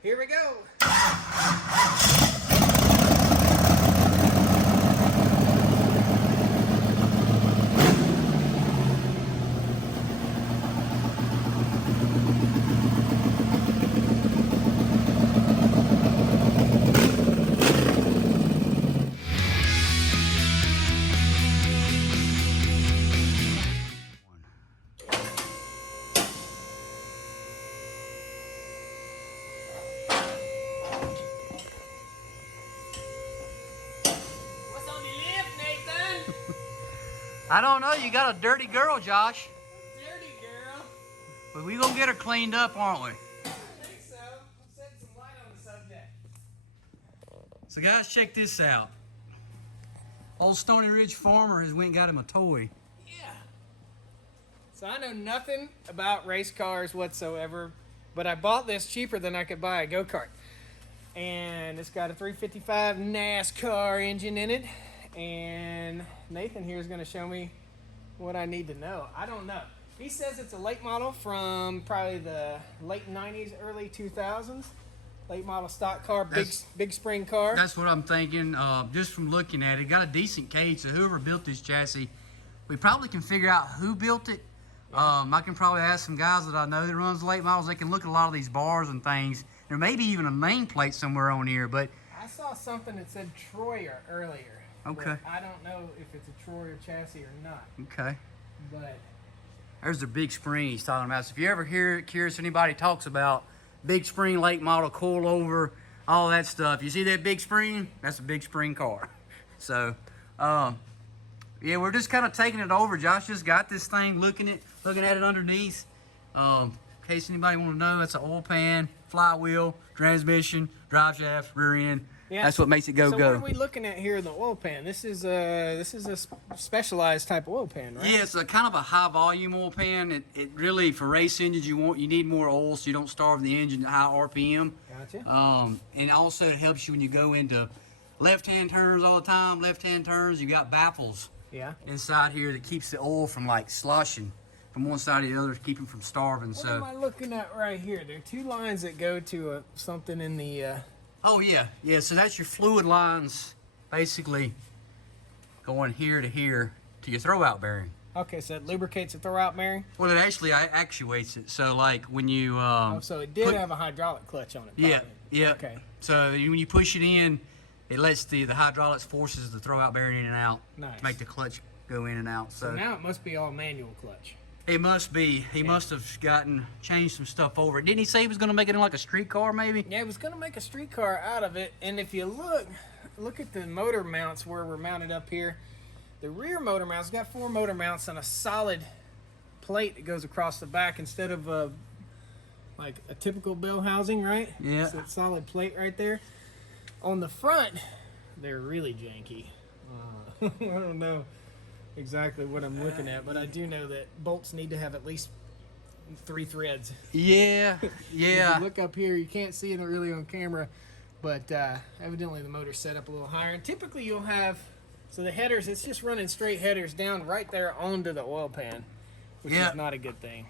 Here we go. I don't know. You got a dirty girl, Josh. Dirty girl. But we gonna get her cleaned up, aren't we? I think so. I'm setting some light on the subject. So guys, check this out. Old Stoney Ridge farmer has went and got him a toy. Yeah. So I know nothing about race cars whatsoever, but I bought this cheaper than I could buy a go-kart. And it's got a 355 NASCAR engine in it. And Nathan here is going to show me what I need to know. I don't know. He says it's a late model from probably the late 90s, early 2000s. Late model stock car, big spring car. That's what I'm thinking. Just from looking at it, got a decent cage. So whoever built this chassis, we probably can figure out who built it. I can probably ask some guys that I know that runs late models. They can look at a lot of these bars and things. There may be even a nameplate somewhere on here, but I saw something that said Troyer earlier. Okay. I don't know if it's a Troyer chassis or not. Okay. But there's the big spring he's talking about. So if you ever curious, anybody talks about big spring late model coilover, all that stuff. You see that big spring? That's a big spring car. So, yeah, we're just kind of taking it over. Josh just got this thing, looking at it underneath. In case anybody want to know, that's an oil pan, flywheel, transmission, drive shaft, rear end. Yeah. That's what makes it go. So what are we looking at here in the oil pan? This is a specialized type of oil pan, right? Yeah, it's a kind of a high volume oil pan. It really, for race engines, you need more oil so you don't starve the engine at high RPM. Gotcha. And also it helps you when you go into left-hand turns all the time. Left-hand turns, you got baffles. Yeah. Inside here that keeps the oil from like sloshing from one side to the other to keep them from starving. What am I looking at right here? There are two lines that go to something in the. Oh yeah. So that's your fluid lines, basically going here to here to your throwout bearing. Okay, so it lubricates the throwout bearing. Well, it actually actuates it. So like when you so it did have a hydraulic clutch on it. Probably. Yeah. Okay. So when you push it in, it lets the hydraulics forces the throwout bearing in and out. Nice. To make the clutch go in and out. So now it must be all manual clutch. It must be. He must have changed some stuff over it. Didn't he say he was going to make it in like a street car, maybe? Yeah, he was going to make a street car out of it. And if you look at the motor mounts where we're mounted up here. The rear motor mounts, got 4 motor mounts and a solid plate that goes across the back instead of like a typical bell housing, right? Yeah. So it's solid plate right there. On the front, they're really janky. I don't know exactly what I'm looking at, but I do know that bolts need to have at least 3 threads. Yeah. If you look up here, you can't see it really on camera, but evidently the motor's set up a little higher. And typically you'll have, so the headers, it's just running straight headers down right there onto the oil pan, which is not a good thing.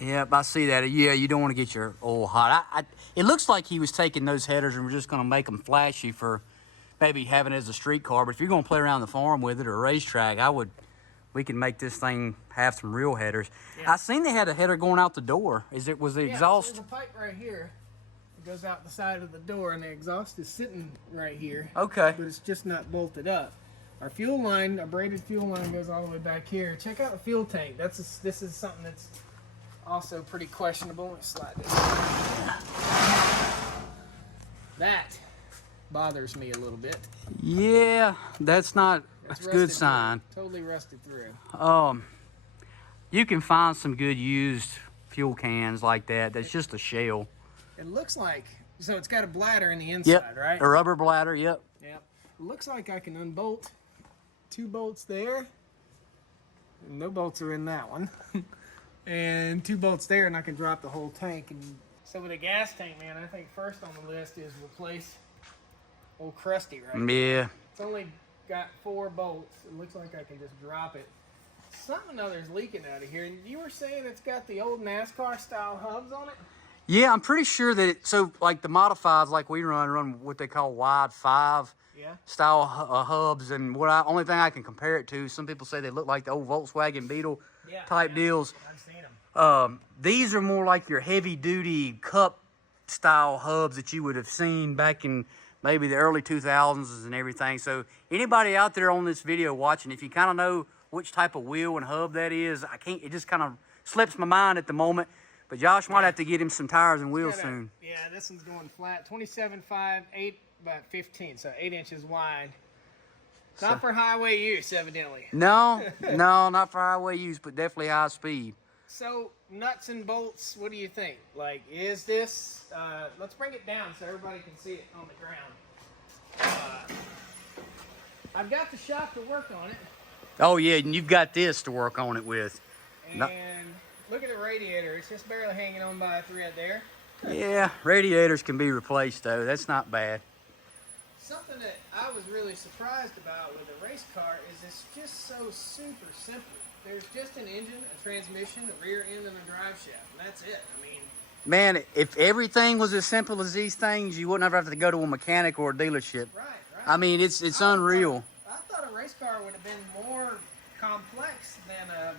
Yep, I see that. Yeah, you don't want to get your oil hot. It looks like he was taking those headers and we're just going to make them flashy for maybe having it as a street car. But if you're going to play around the farm with it or a racetrack, we can make this thing have some real headers. Yeah. I seen they had a header going out the door. Was the exhaust? So there's a pipe right here. It goes out the side of the door, and the exhaust is sitting right here. Okay. But it's just not bolted up. Our fuel line, our braided fuel line, goes all the way back here. Check out the fuel tank. This is something that's also pretty questionable. Let's slide this. That bothers me a little bit. Yeah, that's a good sign. Totally rusted through. You can find some good used fuel cans like that. That's just a shell. It looks like, so it's got a bladder in the inside, right? A rubber bladder, yep. Yep. It looks like I can unbolt 2 bolts there. No bolts are in that one. And 2 bolts there, and I can drop the whole tank. And so with a gas tank, man, I think first on the list is replace old Krusty, right? Yeah. It's only got 4 bolts. It looks like I can just drop it. Something other's leaking out of here. And you were saying it's got the old NASCAR style hubs on it? Yeah, I'm pretty sure that so like the modifieds like we run what they call wide 5 style hubs, and only thing I can compare it to, some people say they look like the old Volkswagen Beetle type deals. I've seen them. These are more like your heavy duty cup style hubs that you would have seen back in maybe the early 2000s and everything. So anybody out there on this video watching, if you kind of know which type of wheel and hub that is, it just kind of slips my mind at the moment. But Josh might have to get him some tires and wheels soon. Yeah, this one's going flat. 27.5, 8 by 15, so 8 inches wide. It's not for highway use, evidently. No, not for highway use, but definitely high speed. So, nuts and bolts, what do you think? Like, is this, let's bring it down so everybody can see it on the ground. I've got the shock to work on it. Oh, yeah, and you've got this to work on it with. And look at the radiator. It's just barely hanging on by a thread there. Yeah, radiators can be replaced, though. That's not bad. Something that I was really surprised about with a race car is it's just so super simple. There's just an engine, a transmission, a rear end, and a drive shaft, and that's it. I mean, man, if everything was as simple as these things, you wouldn't ever have to go to a mechanic or a dealership. Right. I mean, it's unreal. I thought a race car would have been more complex than a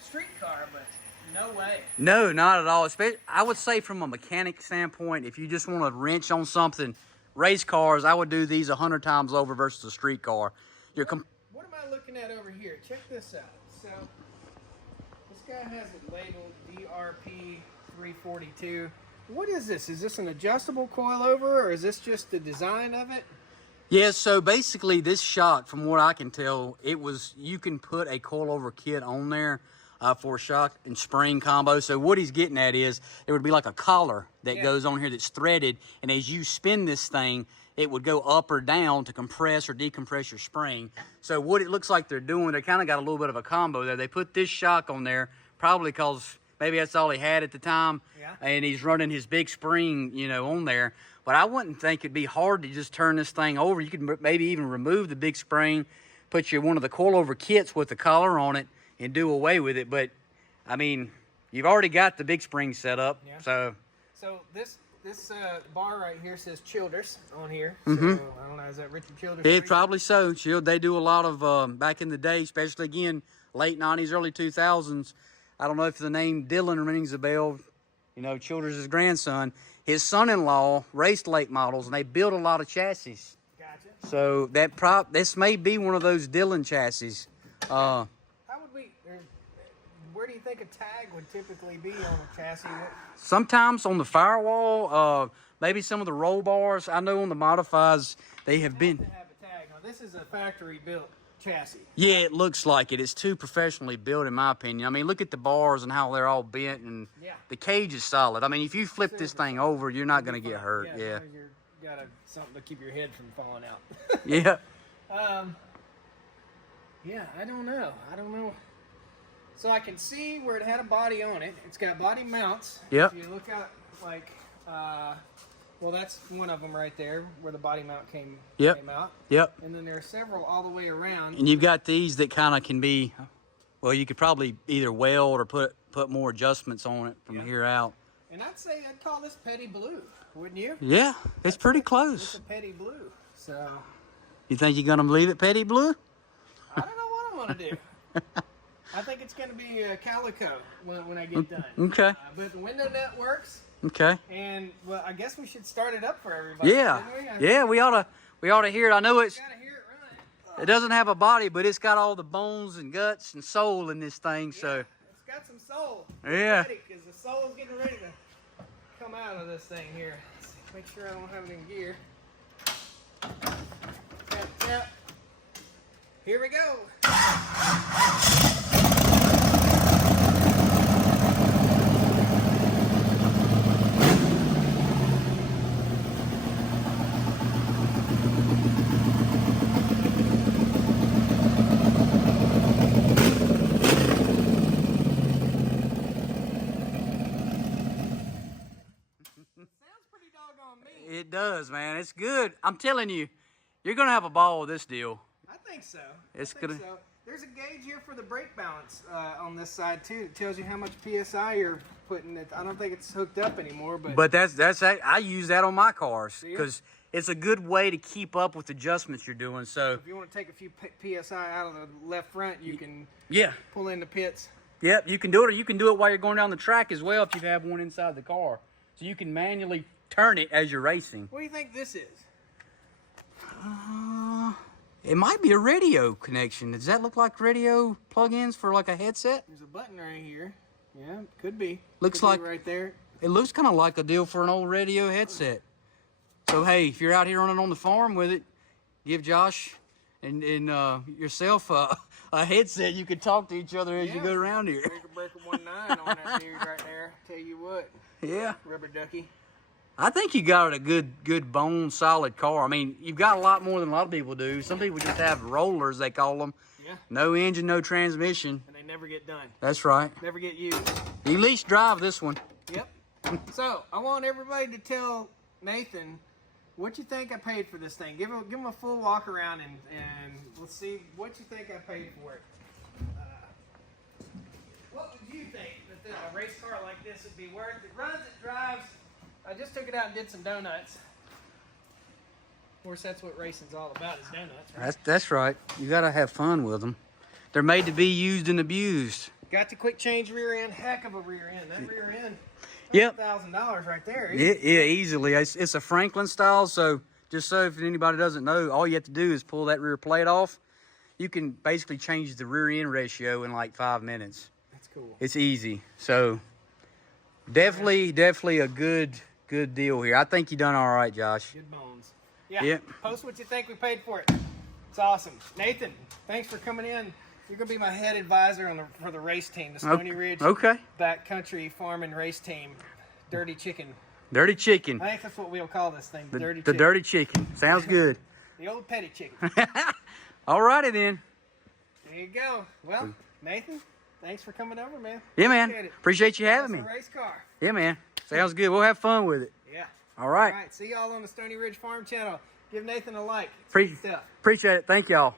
street car, but no way. No, not at all. I would say from a mechanic standpoint, if you just want to wrench on something, race cars, I would do these 100 times over versus a street car. What am I looking at over here? Check this out. So, this guy has it labeled DRP 342. What is this? Is this an adjustable coilover, or is this just the design of it? Yeah, so basically this shock, from what I can tell, you can put a coilover kit on there for a shock and spring combo. So what he's getting at is it would be like a collar that goes on here that's threaded, and as you spin this thing, it would go up or down to compress or decompress your spring. So what it looks like they're doing, they kind of got a little bit of a combo there. They put this shock on there probably because maybe that's all he had at the time, and he's running his big spring, on there. But I wouldn't think it'd be hard to just turn this thing over. You could maybe even remove the big spring, put one of the coilover kits with the collar on it, and do away with it. But I mean, you've already got the big spring set up, so this bar right here says Childers on here. So I don't know, is that Richard Childers? It probably so. They do a lot of back in the day, especially again late 90s, early 2000s. I don't know if the name Dylan rings a bell. Childers' grandson. His son-in-law raced late models, and they built a lot of chassis. Gotcha. So this may be one of those Dylan chassis. How would where do you think a tag would typically be on a chassis? Sometimes on the firewall, maybe some of the roll bars. I know on the modifieds they have been. To have a tag. Now, this is a factory-built chassis. Yeah, it looks like it. It's too professionally built, in my opinion. I mean, look at the bars and how they're all bent, and the cage is solid. I mean, if you flip this thing over, you're not going to get hurt. Yeah. You got something to keep your head from falling out. Yeah. I don't know. So I can see where it had a body on it. It's got body mounts. Yep. If you look at that's one of them right there where the body mount came out. Yep. And then there are several all the way around. And you've got these that kind of can be, you could probably either weld or put more adjustments on it from here out. And I'd call this petty blue, wouldn't you? Yeah, it's pretty close. It's a petty blue. So. You think you're gonna leave it petty blue? I don't know what I'm gonna do. I think it's gonna be calico when I get done. Okay. But the window net works. Okay. And I guess we should start it up for everybody. Yeah. We ought to hear it. I know it's. Gotta hear it run. It doesn't have a body, but it's got all the bones and guts and soul in this thing. So. It's got some soul. Yeah. Because the soul is getting ready to come out of this thing here. Let's see, make sure I don't have it in gear. Tap, tap. Here we go. It does, man. It's good. I'm telling you, you're gonna have a ball with this deal. I think so. It's gonna. So. There's a gauge here for the brake balance on this side too. It tells you how much PSI you're putting it. I don't think it's hooked up anymore, but I use that on my cars Do you? because it's a good way to keep up with adjustments you're doing. So if you want to take a few PSI out of the left front, you can yeah, pull in the pits. yep, you can do it, or you can do it while you're going down the track as well if you have one inside the car. So you can manually turn it as you're racing. What do you think this is? It might be a radio connection. Does that look like radio plug-ins for like a headset? There's a button right here. Yeah, could be. Looks Could be like right there. It looks kind of like a deal for an old radio headset. So hey, if you're out here running on the farm with it, give Josh and yourself a headset. You can talk to each other as you go around here. Breaker 19 on that dude right there. Tell you what. Yeah. Rubber ducky. I think you got a good bone solid car. I mean, you've got a lot more than a lot of people do. Some people just have rollers, they call them. Yeah. No engine, no transmission. And they never get done. That's right. Never get used. You at least drive this one. Yep. So I want everybody to tell Nathan what you think I paid for this thing. Give him a full walk around and let's see what you think I paid for it. What would you think that a race car like this would be worth? It runs, it drives. I just took it out and did some donuts. Of course, that's what racing's all about, is donuts, right? That's right. You got to have fun with them. They're made to be used and abused. Got the quick change rear end. Heck of a rear end. That rear end, Yep. $1,000 right there. Yeah, easily. It's a Franklin style, so just so if anybody doesn't know, all you have to do is pull that rear plate off. You can basically change the rear end ratio in like 5 minutes. That's cool. It's easy. So definitely a good deal here. I think you done all right, Josh. Good bones. Yeah. Yep. Post what you think we paid for it. It's awesome. Nathan, thanks for coming in. You're gonna be my head advisor for the race team, the Stoney Ridge Backcountry Farm and Race Team. Dirty Chicken. Dirty Chicken. I think that's what we'll call this thing. The Dirty The Chicken. Dirty Chicken. Sounds good. The old petty chicken. All righty then. There you go. Well, Nathan, thanks for coming over, man. Yeah, man. Appreciate it. Appreciate you having me. That's a race car. Yeah, man. Sounds good. We'll have fun with it. Yeah. All right. All right. See y'all on the Stoney Ridge Farm channel. Give Nathan a like. Appreciate it. Thank y'all.